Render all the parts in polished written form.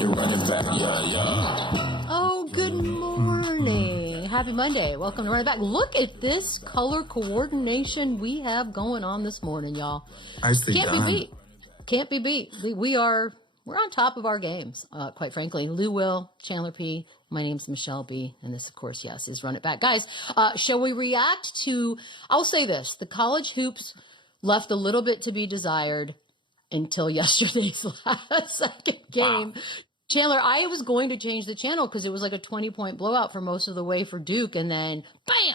You're running back, yeah. Oh, good morning. Happy Monday. Welcome to Running Back. Look at this color coordination we have going on this morning, y'all. Can't be beat. Can't be beat. We're on top of our games, quite frankly. Lou Will, Chandler P. My name's Michelle B. And this, of course, yes, is Run It Back. Guys, shall we react to, I'll say this, the college hoops left a little bit to be desired until yesterday's second game. Wow. Chandler, I was going to change the channel because it was like a 20-point blowout for most of the way for Duke, and then bam,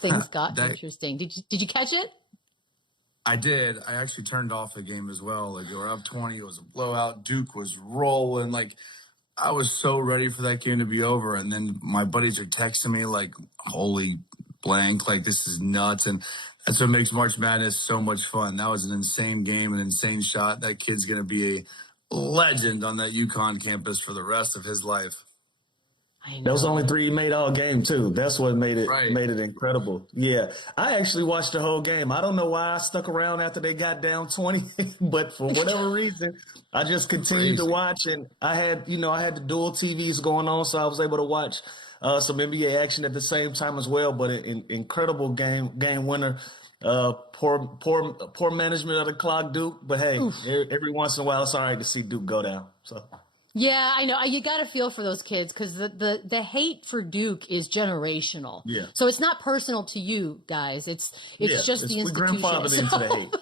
things got interesting. Did you catch it? I did. I actually turned off the game as well. Like, they were up 20. It was a blowout. Duke was rolling. Like, I was so ready for that game to be over. And then my buddies are texting me like, holy blank, like, this is nuts. And that's what makes March Madness so much fun. That was an insane game, an insane shot. That kid's going to be a legend on that UConn campus for the rest of his life. There was only 3 he made all game too. That's what made it incredible. Yeah, I actually watched the whole game. I don't know why I stuck around after they got down 20, but for whatever reason, I just continued to watch. And I had the dual TVs going on, so I was able to watch some NBA action at the same time as well. But an incredible game winner. Poor management of the clock, Duke. But hey, every once in a while, it's all right to see Duke go down. So. Yeah, I know. You got to feel for those kids because the hate for Duke is generational. Yeah. So it's not personal to you guys. It's just the institution. Grandfathered into the hate.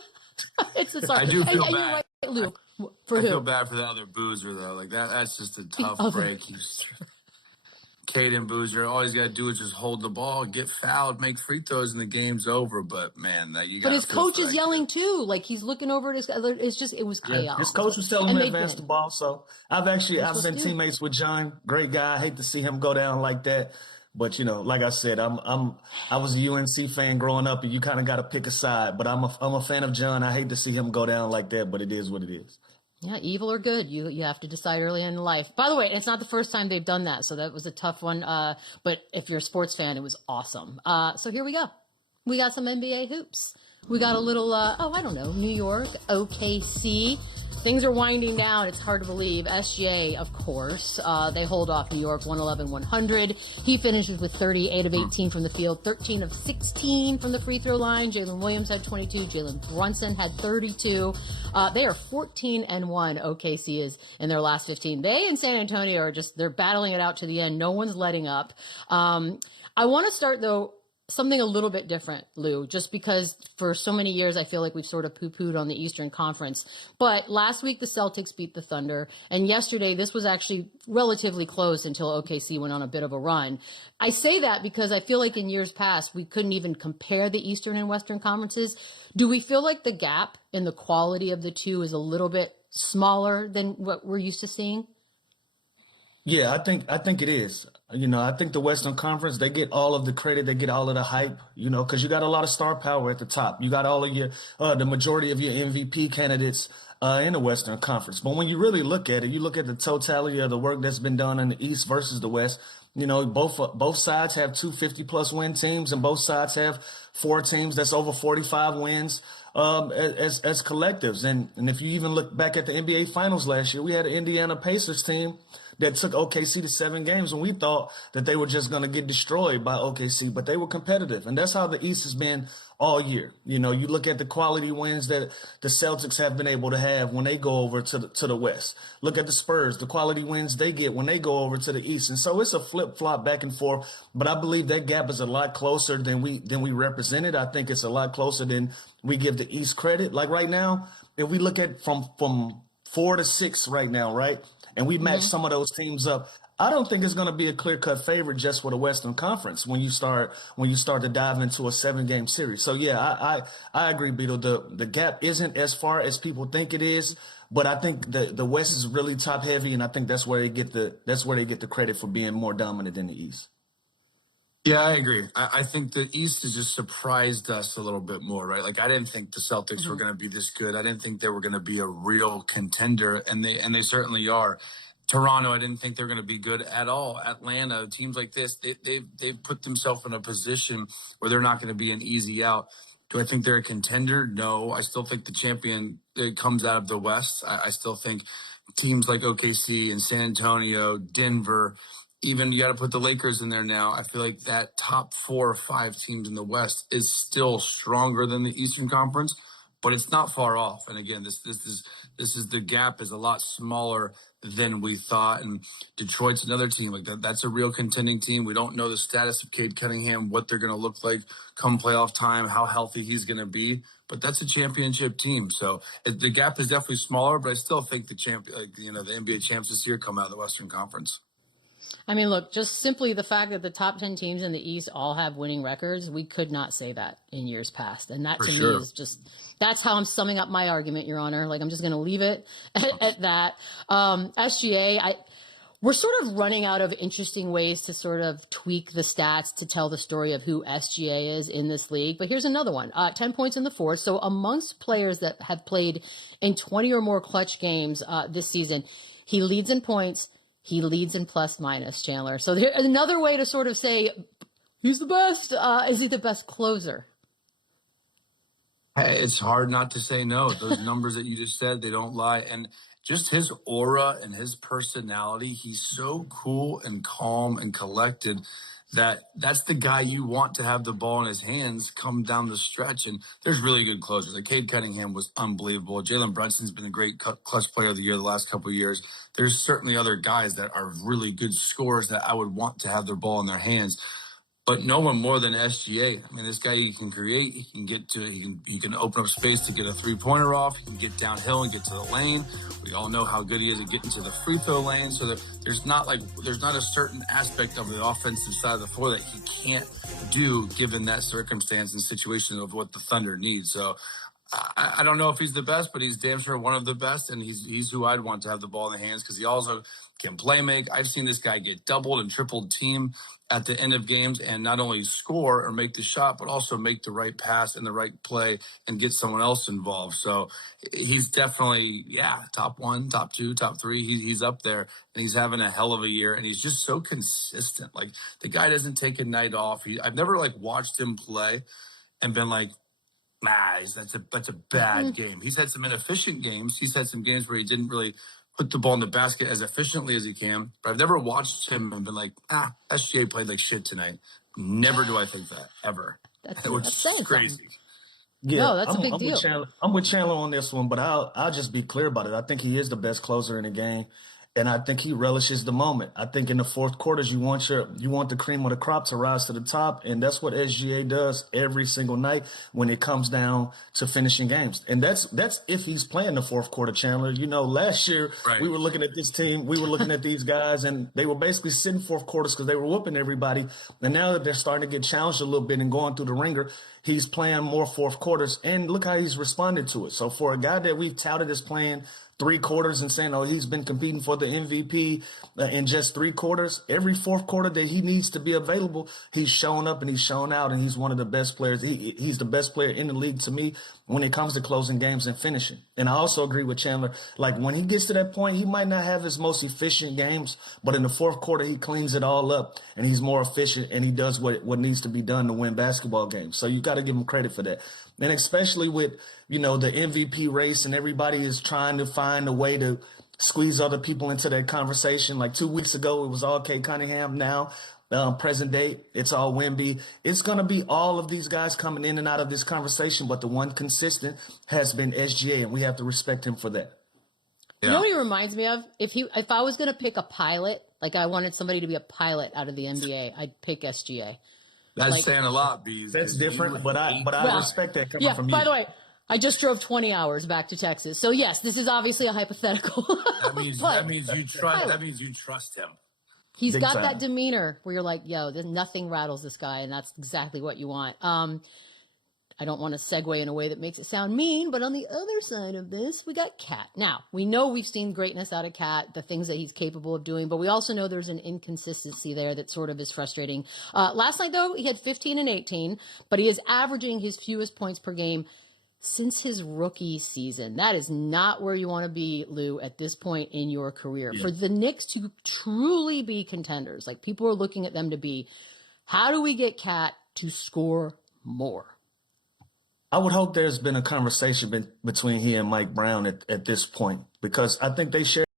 It's a I do feel bad. Right, Lou. I feel bad for the other Boozer though. Like that's just a tough break. Caden Boozer, all he's got to do is just hold the ball, get fouled, make free throws, and the game's over. But, man, you got. But his coach is yelling, too. Like, he's looking over at his – it was chaos. Yeah, his coach was telling him to advance the ball. So, I've been teammates with John. Great guy. I hate to see him go down like that. But, like I said, I was a UNC fan growing up, and you kind of got to pick a side. But I'm a fan of John. I hate to see him go down like that, but it is what it is. Yeah, evil or good, you have to decide early in life. By the way, it's not the first time they've done that, so that was a tough one. But if you're a sports fan, it was awesome. So here we go. We got some NBA hoops. We got a little, New York, OKC. Things are winding down. It's hard to believe. SGA, of course. They hold off New York 111-100. He finishes with 38 of 18 from the field, 13 of 16 from the free throw line. Jalen Williams had 22. Jalen Brunson had 32. They are 14-1. OKC is in their last 15. They and San Antonio are they're battling it out to the end. No one's letting up. I want to start, though, something a little bit different, Lou, just because for so many years I feel like we've sort of poo-pooed on the Eastern Conference. But last week the Celtics beat the Thunder, and yesterday this was actually relatively close until OKC went on a bit of a run. I say that because I feel like in years past we couldn't even compare the Eastern and Western Conferences. Do we feel like the gap in the quality of the two is a little bit smaller than what we're used to seeing? Yeah, I think it is. I think the Western Conference, they get all of the credit, they get all of the hype, because you got a lot of star power at the top. You got all of your, the majority of your MVP candidates in the Western Conference. But when you really look at it, you look at the totality of the work that's been done in the East versus the West. Both sides have 2 50-plus win teams, and both sides have 4 teams that's over 45 wins as collectives. And if you even look back at the NBA Finals last year, we had an Indiana Pacers team that took OKC to 7 games, and we thought that they were just going to get destroyed by OKC, but they were competitive. And that's how the East has been all year. You look at the quality wins that the Celtics have been able to have when they go over to the West. Look at the Spurs, the quality wins they get when they go over to the East. And so it's a flip-flop back and forth, but I believe that gap is a lot closer than we represented. I think it's a lot closer than we give the East credit. Like right now, if we look at from 4 to 6 right now, right? And we match some of those teams up. I don't think it's going to be a clear-cut favorite just for the Western Conference when you start to dive into a 7-game series. So yeah, I agree, Beto. The gap isn't as far as people think it is, but I think the West is really top-heavy, and I think that's where they get the credit for being more dominant than the East. Yeah, I agree. I think the East has just surprised us a little bit more, right? Like, I didn't think the Celtics were going to be this good. I didn't think they were going to be a real contender, and they certainly are. Toronto, I didn't think they were going to be good at all. Atlanta, teams like this, they've put themselves in a position where they're not going to be an easy out. Do I think they're a contender? No. I still think the champion comes out of the West. I still think teams like OKC and San Antonio, Denver, even you got to put the Lakers in there now. I feel like that top 4 or 5 teams in the West is still stronger than the Eastern Conference, but it's not far off. And again, this is the gap is a lot smaller than we thought. And Detroit's another team like that. That's a real contending team. We don't know the status of Cade Cunningham, what they're going to look like come playoff time, how healthy he's going to be. But that's a championship team. So the gap is definitely smaller, but I still think the NBA champs this year come out of the Western Conference. I mean, look, just simply the fact that the top 10 teams in the East all have winning records, we could not say that in years past. And that to me is just, that's how I'm summing up my argument, Your Honor. Like, I'm just going to leave it at that. SGA, we're sort of running out of interesting ways to sort of tweak the stats to tell the story of who SGA is in this league. But here's another one, 10 points in the fourth. So amongst players that have played in 20 or more clutch games this season, he leads in points. He leads in plus minus, Chandler. So there's another way to sort of say he's the best. Is he the best closer? Hey, it's hard not to say no. Those numbers that you just said, they don't lie. And just his aura and his personality, he's so cool and calm and collected that's the guy you want to have the ball in his hands come down the stretch. And there's really good closers. Like Cade Cunningham was unbelievable. Jalen Brunson's been a great clutch player of the year the last couple of years. There's certainly other guys that are really good scorers that I would want to have their ball in their hands. But no one more than SGA. I mean, this guy, he can create, he can open up space to get a three-pointer off, he can get downhill and get to the lane. We all know how good he is at getting to the free throw lane. So there's not a certain aspect of the offensive side of the floor that he can't do given that circumstance and situation of what the Thunder needs. So I don't know if he's the best, but he's damn sure one of the best, and he's who I'd want to have the ball in the hands because he also can play make. I've seen this guy get doubled and tripled team at the end of games and not only score or make the shot, but also make the right pass and the right play and get someone else involved. So he's definitely, top 1, top 2, top 3. He's up there, and he's having a hell of a year, and he's just so consistent. Like, the guy doesn't take a night off. I've never, watched him play and been like, nah, that's a bad game. He's had some inefficient games. He's had some games where he didn't really put the ball in the basket as efficiently as he can. But I've never watched him and been like, SGA played like shit tonight. Never do I think that, ever. That's crazy. Yeah, no, that's a big deal. I'm with Chandler on this one, but I'll just be clear about it. I think he is the best closer in the game. And I think he relishes the moment. I think in the fourth quarters, you want the cream of the crop to rise to the top. And that's what SGA does every single night when it comes down to finishing games. And that's if he's playing the fourth quarter, Chandler. Last year, we were looking at this team, we were looking at these guys, and they were basically sitting fourth quarters because they were whooping everybody. And now that they're starting to get challenged a little bit and going through the ringer, he's playing more fourth quarters. And look how he's responded to it. So for a guy that we touted as playing 3 quarters and saying, he's been competing for the MVP in just 3 quarters. Every fourth quarter that he needs to be available, he's showing up and he's showing out, and he's one of the best players. He's the best player in the league to me when it comes to closing games and finishing. And I also agree with Chandler. Like, when he gets to that point, he might not have his most efficient games, but in the fourth quarter, he cleans it all up and he's more efficient and he does what needs to be done to win basketball games. So you got to give him credit for that. And especially with, the MVP race and everybody is trying to find a way to squeeze other people into that conversation. Like 2 weeks ago, it was all Cade Cunningham. Now, present day, it's all Wemby. It's going to be all of these guys coming in and out of this conversation, but the one consistent has been SGA, and we have to respect him for that. You know what he reminds me of? If I was going to pick a pilot, like I wanted somebody to be a pilot out of the NBA, I'd pick SGA. That's saying a lot, Bees. That's different, but I respect that coming from you. By the way, I just drove 20 hours back to Texas. So yes, this is obviously a hypothetical. That means you trust him. He's Big got time. that demeanor where you're like, nothing rattles this guy, and that's exactly what you want. I don't want to segue in a way that makes it sound mean, but on the other side of this, we got Cat. Now, we know we've seen greatness out of Cat, the things that he's capable of doing, but we also know there's an inconsistency there that sort of is frustrating. Last night, though, he had 15 and 18, but he is averaging his fewest points per game since his rookie season. That is not where you want to be, Lou, at this point in your career. Yeah. For the Knicks to truly be contenders, like people are looking at them to be, how do we get Cat to score more? I would hope there's been a conversation between he and Mike Brown at this point, because I think they share